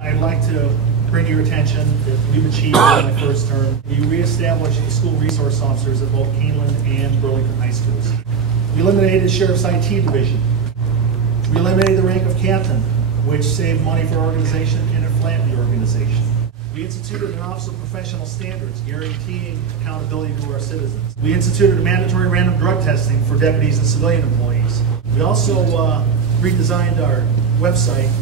I'd like to bring to your attention that we've achieved in my first term. We reestablished the school resource officers at both Keeneland and Burlington High Schools. We eliminated the Sheriff's IT division. We eliminated the rank of captain, which saved money for our organization and it flattened the organization. We instituted an Office of Professional Standards, guaranteeing accountability to our citizens. We instituted a mandatory random drug testing for deputies and civilian employees. We also redesigned our website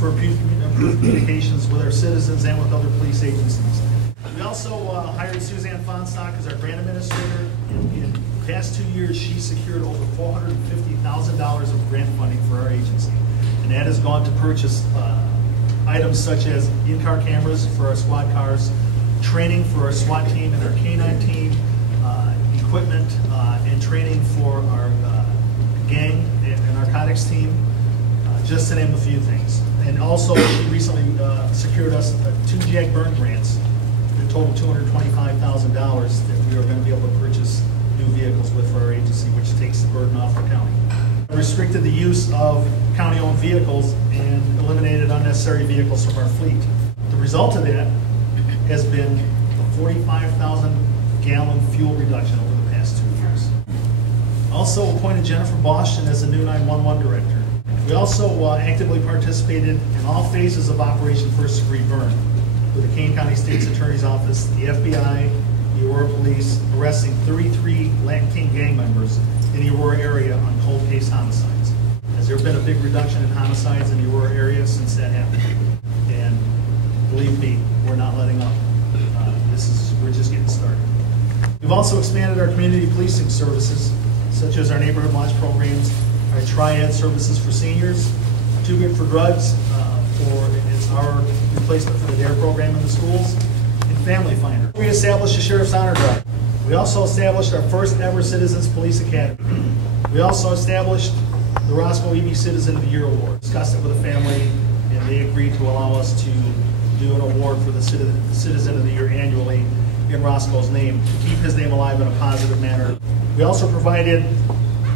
for improved communications with our citizens and with other police agencies. We also hired Suzanne Fonstock as our grant administrator. In the past 2 years, she secured over $450,000 of grant funding for our agency. And that has gone to purchase items such as in-car cameras for our squad cars, training for our SWAT team and our K-9 team, equipment and training for our gang and narcotics team, just to name a few things. And also, she recently secured us 2 JAG burn grants, a total $225,000 that we are going to be able to purchase new vehicles with for our agency, which takes the burden off the county. Restricted the use of county-owned vehicles and eliminated unnecessary vehicles from our fleet. The result of that has been a 45,000-gallon fuel reduction over the past 2 years. Also appointed Jennifer Boston as the new 911 director. We also actively participated in all phases of Operation First Degree Burn, with the Kane County State's Attorney's Office, the FBI, the Aurora Police, arresting 33 Latin King gang members in the Aurora area on cold case homicides. Has there been a big reduction in homicides in the Aurora area since that happened? And believe me, we're not letting up. We're just getting started. We've also expanded our community policing services, such as our neighborhood watch programs, our triad services for seniors, Too Good for Drugs, it's our replacement for the DARE program in the schools, and Family Finder. We established the Sheriff's Honor Guard. We also established our first ever Citizens Police Academy. We also established the Roscoe EV Citizen of the Year Award. Discussed it with the family, and they agreed to allow us to do an award for the Citizen of the Year annually in Roscoe's name, to keep his name alive in a positive manner. We also provided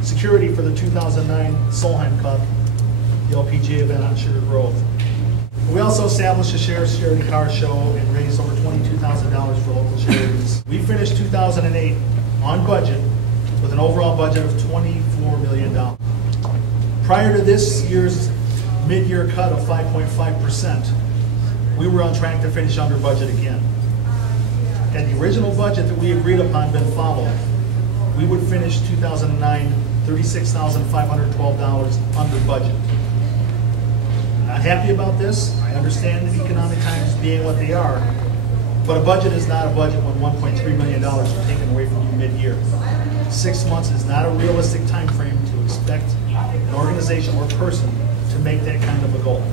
security for the 2009 Solheim Cup, the LPGA event on Sugar Grove. We also established a Sheriff's Charity Car Show and raised over $22,000 for local charities. We finished 2008 on budget with an overall budget of $24 million. Prior to this year's mid-year cut of 5.5%, we were on track to finish under budget again. Had the original budget that we agreed upon been followed, we would finish 2009 $36,512 under budget. Not happy about this. I understand the economic times being what they are, but a budget is not a budget when $1.3 million are taken away from you mid-year. 6 months is not a realistic time frame to expect an organization or person to make that kind of a goal.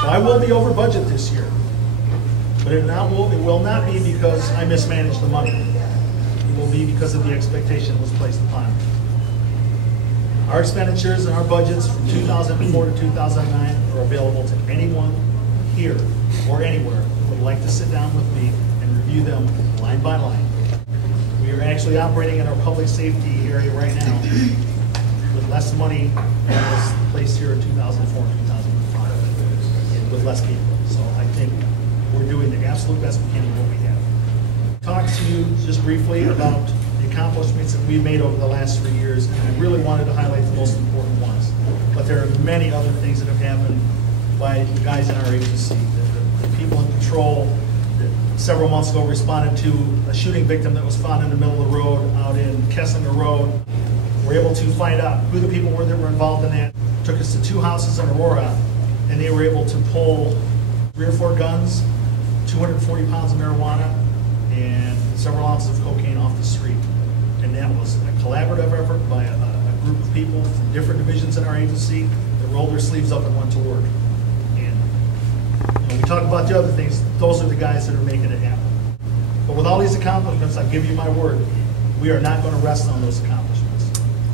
So I will be over budget this year, but it will not be because I mismanaged the money. It will be because of the expectation that was placed upon me. Our expenditures and our budgets from 2004 to 2009 are available to anyone here or anywhere who would like to sit down with me and review them line by line. We are actually operating in our public safety area right now with less money than was placed here in 2004 and 2005, with less people. So I think we're doing the absolute best we can with what we have. Talk to you just briefly about the accomplishments that we've made over the last 3 years, and I really wanted to highlight the most important ones. But there are many other things that have happened by the guys in our agency. The people in patrol that several months ago responded to a shooting victim that was found in the middle of the road out in Kesslinger Road. We're able to find out who the people were that were involved in that. Took us to 2 houses in Aurora, and they were able to pull 3 or 4 guns, 240 pounds of marijuana, and several ounces of cocaine off the street. And that was a collaborative effort by a group of people from different divisions in our agency that rolled their sleeves up and went to work. And when we talk about the other things, those are the guys that are making it happen. But with all these accomplishments, I give you my word, we are not going to rest on those accomplishments.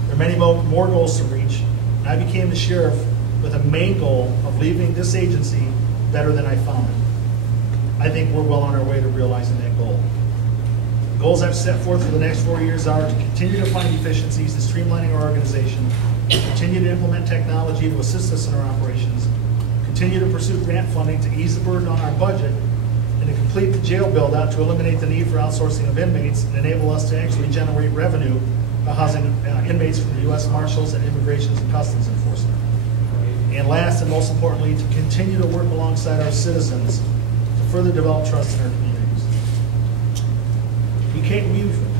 There are many more goals to reach. And I became the sheriff with a main goal of leaving this agency better than I found it. I think we're well on our way to realizing that goal. The goals I've set forth for the next 4 years are to continue to find efficiencies in streamlining our organization, continue to implement technology to assist us in our operations, continue to pursue grant funding to ease the burden on our budget, and to complete the jail build-out to eliminate the need for outsourcing of inmates and enable us to actually generate revenue by housing inmates from the U.S. Marshals and Immigration and Customs Enforcement. And last and most importantly, to continue to work alongside our citizens to further develop trust in our communities. We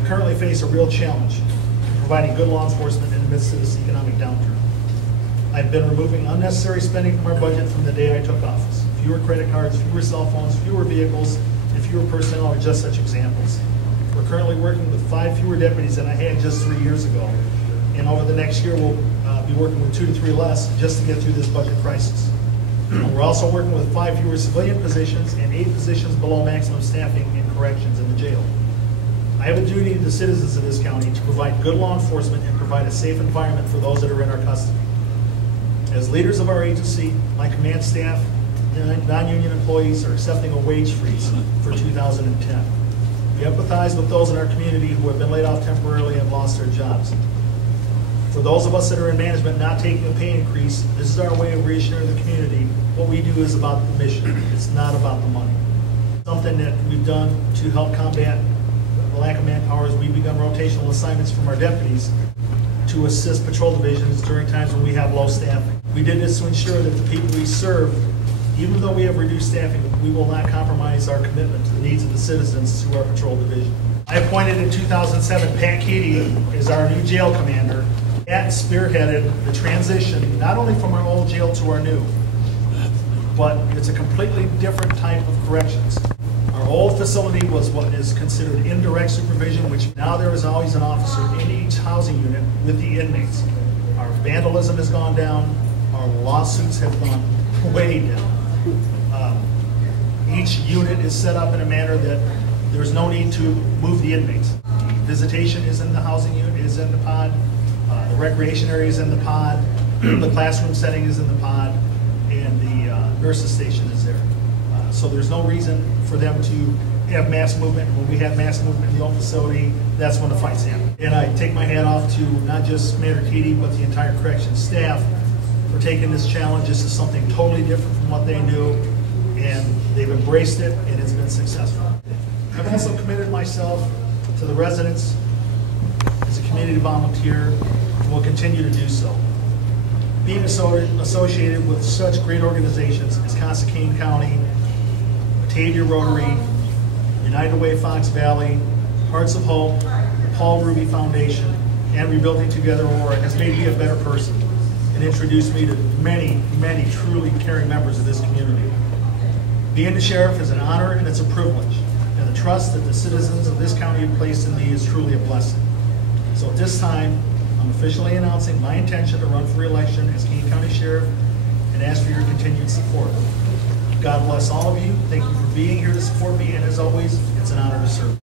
currently face a real challenge in providing good law enforcement in the midst of this economic downturn. I've been removing unnecessary spending from our budget from the day I took office. Fewer credit cards, fewer cell phones, fewer vehicles, and fewer personnel are just such examples. We're currently working with 5 fewer deputies than I had just 3 years ago. And over the next year, we'll be working with 2 to 3 less just to get through this budget crisis. We're also working with 5 fewer civilian positions and 8 positions below maximum staffing in corrections in the jail. I have a duty to the citizens of this county to provide good law enforcement and provide a safe environment for those that are in our custody. As leaders of our agency, my command staff and non-union employees are accepting a wage freeze for 2010. We empathize with those in our community who have been laid off temporarily and lost their jobs. For those of us that are in management not taking a pay increase, this is our way of reassuring the community what we do is about the mission. It's not about the money. Something that we've done to help combat the lack of manpower is we've begun rotational assignments from our deputies to assist patrol divisions during times when we have low staffing. We did this to ensure that the people we serve, even though we have reduced staffing, we will not compromise our commitment to the needs of the citizens through our patrol division. I appointed in 2007 Pat Keaty as our new jail commander. Pat spearheaded the transition not only from our old jail to our new, but it's a completely different type of corrections. Our old facility was what is considered indirect supervision, which now there is always an officer in each housing unit with the inmates. Our vandalism has gone down, our lawsuits have gone way down. Each unit is set up in a manner that there's no need to move the inmates. The visitation is in the housing unit, is in the pod, the recreation area is in the pod, the classroom setting is in the pod, and the nurses station is there. So there's no reason for them to have mass movement. When we have mass movement in the old facility, that's when the fights happen. And I take my hat off to not just Commander Keaty, but the entire corrections staff for taking this challenge. This is something totally different from what they knew, and they've embraced it, and it's been successful. I've also committed myself to the residents as a community volunteer, and will continue to do so. Being associated with such great organizations as Cossacane County, Batavia Rotary, United Way Fox Valley, Hearts of Hope, the Paul Ruby Foundation, and Rebuilding Together Aurora has made me a better person and introduced me to many, many truly caring members of this community. Being the sheriff is an honor and it's a privilege, and the trust that the citizens of this county have placed in me is truly a blessing. So at this time, I'm officially announcing my intention to run for re-election as Kane County Sheriff and ask for your continued support. God bless all of you. Thank you for being here to support me, and as always, it's an honor to serve.